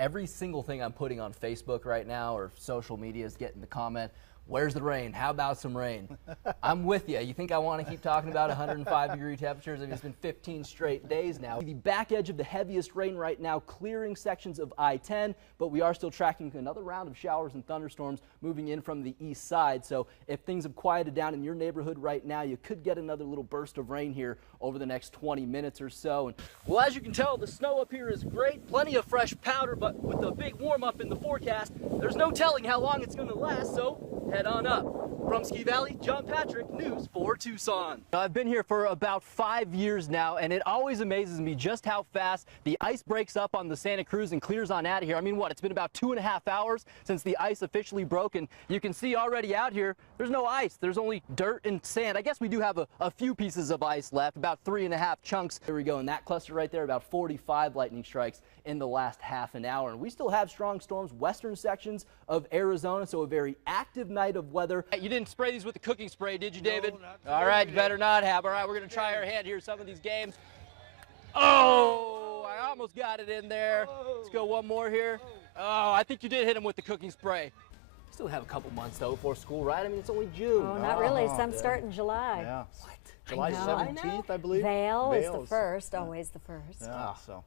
every single thing I'm putting on Facebook right now or social media is getting the comment, where's the rain? How about some rain? I'm with you. You think I want to keep talking about 105-degree temperatures? I mean, it's been 15 straight days now. The back edge of the heaviest rain right now clearing sections of I-10, but we are still tracking another round of showers and thunderstorms moving in from the east side. So if things have quieted down in your neighborhood right now, you could get another little burst of rain here over the next 20 minutes or so. And well, as you can tell, the snow up here is great. Plenty of fresh powder, but with a big warm up in the forecast, there's no telling how long it's going to last. So head on up. From Ski Valley, John Patrick, News 4 Tucson. I've been here for about 5 years now, and it always amazes me just how fast the ice breaks up on the Santa Cruz and clears on out of here. I mean, what, it's been about 2.5 hours since the ice officially broke, and you can see already out here, there's no ice. There's only dirt and sand. I guess we do have a few pieces of ice left, about 3.5 chunks. There we go, in that cluster right there, about 45 lightning strikes in the last half an hour. And we still have strong storms, western sections of Arizona, so a very active night of weather. You didn't spray these with the cooking spray, did you, David? No, all right, you better not have. All right, we're going to try our hand here some of these games. Oh, I almost got it in there. Let's go one more here. Oh, I think you did hit him with the cooking spray. Still have a couple months, though, before school, right? I mean, it's only June. Oh, not really. Some start in July. Yeah. What? July 17th, I believe. Vail is the first, always the first. Yeah, so.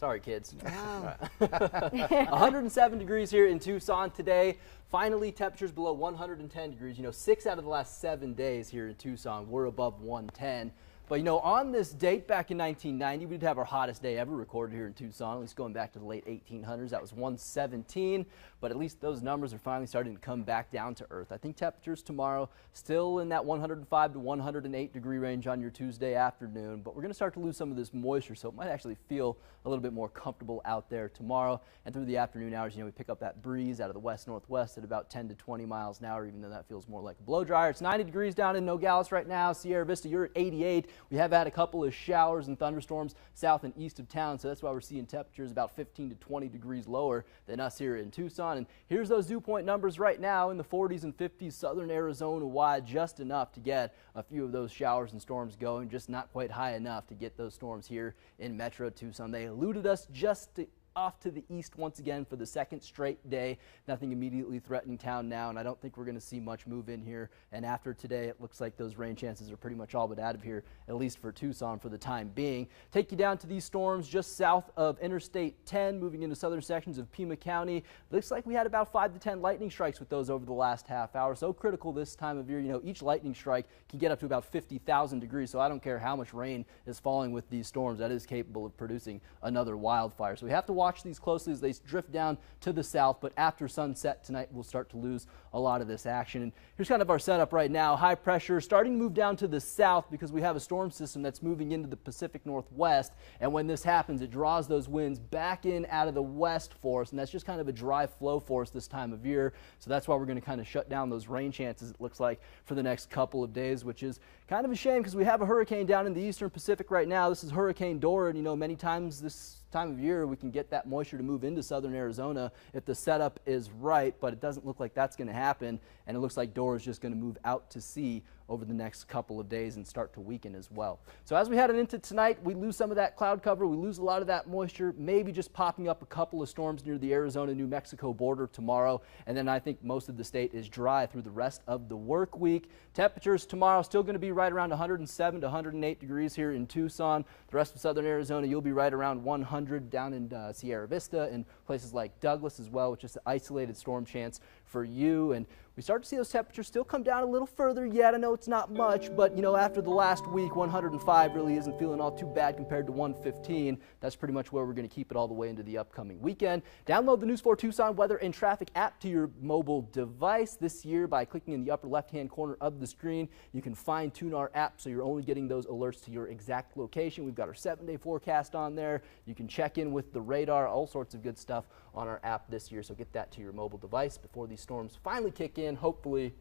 Sorry, kids. Wow. 107 degrees here in Tucson today. Finally, temperatures below 110 degrees. You know, 6 out of the last 7 days here in Tucson were above 110. But, you know, on this date back in 1990, we did have our hottest day ever recorded here in Tucson, at least going back to the late 1800s. That was 117. But at least those numbers are finally starting to come back down to earth. I think temperatures tomorrow still in that 105 to 108 degree range on your Tuesday afternoon. But we're going to start to lose some of this moisture, so it might actually feel a little bit more comfortable out there tomorrow. And through the afternoon hours, you know, we pick up that breeze out of the west-northwest at about 10 to 20 miles an hour, even though that feels more like a blow dryer. It's 90 degrees down in Nogales right now. Sierra Vista, you're at 88. We have had a couple of showers and thunderstorms south and east of town, so that's why we're seeing temperatures about 15 to 20 degrees lower than us here in Tucson. And here's those dew point numbers right now in the 40s and 50s, southern Arizona wide, just enough to get a few of those showers and storms going, just not quite high enough to get those storms here in Metro Tucson. They eluded us just off to the east once again for the second straight day. Nothing immediately threatening town now, and I don't think we're going to see much move in here. And after today, it looks like those rain chances are pretty much all but out of here, at least for Tucson for the time being. Take you down to these storms just south of Interstate 10, moving into southern sections of Pima County. Looks like we had about 5 to 10 lightning strikes with those over the last half hour. So critical this time of year. You know, each lightning strike can get up to about 50,000 degrees. So I don't care how much rain is falling with these storms, that is capable of producing another wildfire. So we have to watch these closely as they drift down to the south, but after sunset tonight we'll start to lose a lot of this action. And here's kind of our setup right now. High pressure starting to move down to the south because we have a storm system that's moving into the Pacific Northwest, and when this happens it draws those winds back in out of the west for us, and that's just kind of a dry flow for us this time of year. So that's why we're going to kind of shut down those rain chances, it looks like, for the next couple of days, which is kind of a shame because we have a hurricane down in the eastern Pacific right now. This is Hurricane Dora, and you know, many times this time of year we can get that moisture to move into southern Arizona if the setup is right, but it doesn't look like that's going to happen, and it looks like Dora is just going to move out to sea over the next couple of days and start to weaken as well. So as we head into tonight, we lose some of that cloud cover, we lose a lot of that moisture, maybe just popping up a couple of storms near the Arizona-New Mexico border tomorrow, and then I think most of the state is dry through the rest of the work week. Temperatures tomorrow still going to be right around 107 to 108 degrees here in Tucson. The rest of southern Arizona, you'll be right around 100 down in Sierra Vista and places like Douglas as well, which is an isolated storm chance for you. And we start to see those temperatures still come down a little further yet. I know it's not much, but you know, after the last week, 105 really isn't feeling all too bad compared to 115. That's pretty much where we're going to keep it all the way into the upcoming weekend. Download the News 4 Tucson weather and traffic app to your mobile device this year by clicking in the upper left-hand corner of the screen. You can fine-tune our app so you're only getting those alerts to your exact location. We've got our 7-day forecast on there. You can check in with the radar, all sorts of good stuff on our app this year, so get that to your mobile device before these storms finally kick in, hopefully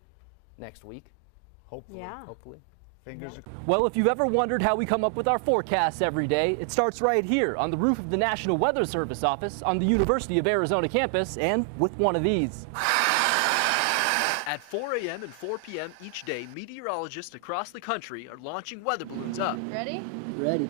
next week. Hopefully. Yeah. Hopefully. Fingers. Well, if you've ever wondered how we come up with our forecasts every day, it starts right here on the roof of the National Weather Service office on the University of Arizona campus, and with one of these. At 4 a.m. and 4 p.m. each day, meteorologists across the country are launching weather balloons up. Ready? Ready.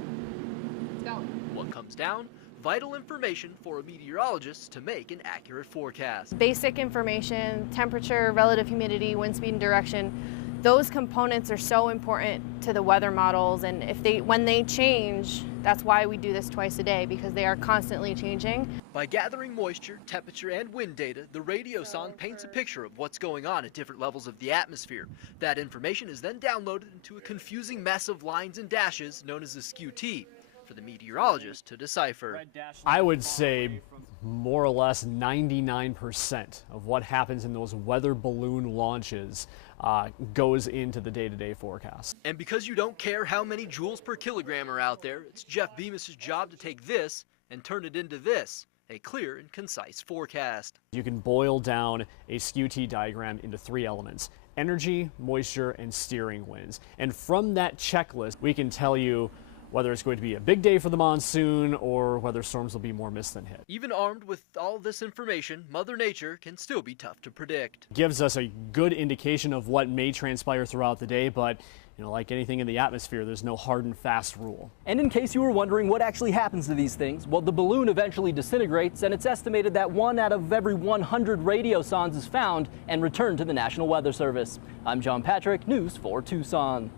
Let's go. What comes down vital information for a meteorologist to make an accurate forecast. Basic information, temperature, relative humidity, wind speed and direction, those components are so important to the weather models, and when they change, that's why we do this twice a day, because they are constantly changing. By gathering moisture, temperature, and wind data, the radiosonde paints a picture of what's going on at different levels of the atmosphere. That information is then downloaded into a confusing mess of lines and dashes known as a skew-T for the meteorologist to decipher. I would say more or less 99% of what happens in those weather balloon launches goes into the day-to-day forecast. And because you don't care how many joules per kilogram are out there, it's Jeff Bemis's job to take this and turn it into this, a clear and concise forecast. You can boil down a skew-T diagram into 3 elements: energy, moisture, and steering winds. And from that checklist, we can tell you whether it's going to be a big day for the monsoon or whether storms will be more missed than hit. Even armed with all this information, Mother Nature can still be tough to predict. Gives us a good indication of what may transpire throughout the day, but like anything in the atmosphere, there's no hard and fast rule. And in case you were wondering what actually happens to these things, well, the balloon eventually disintegrates, and it's estimated that 1 out of every 100 radiosondes is found and returned to the National Weather Service. I'm John Patrick, News 4 Tucson.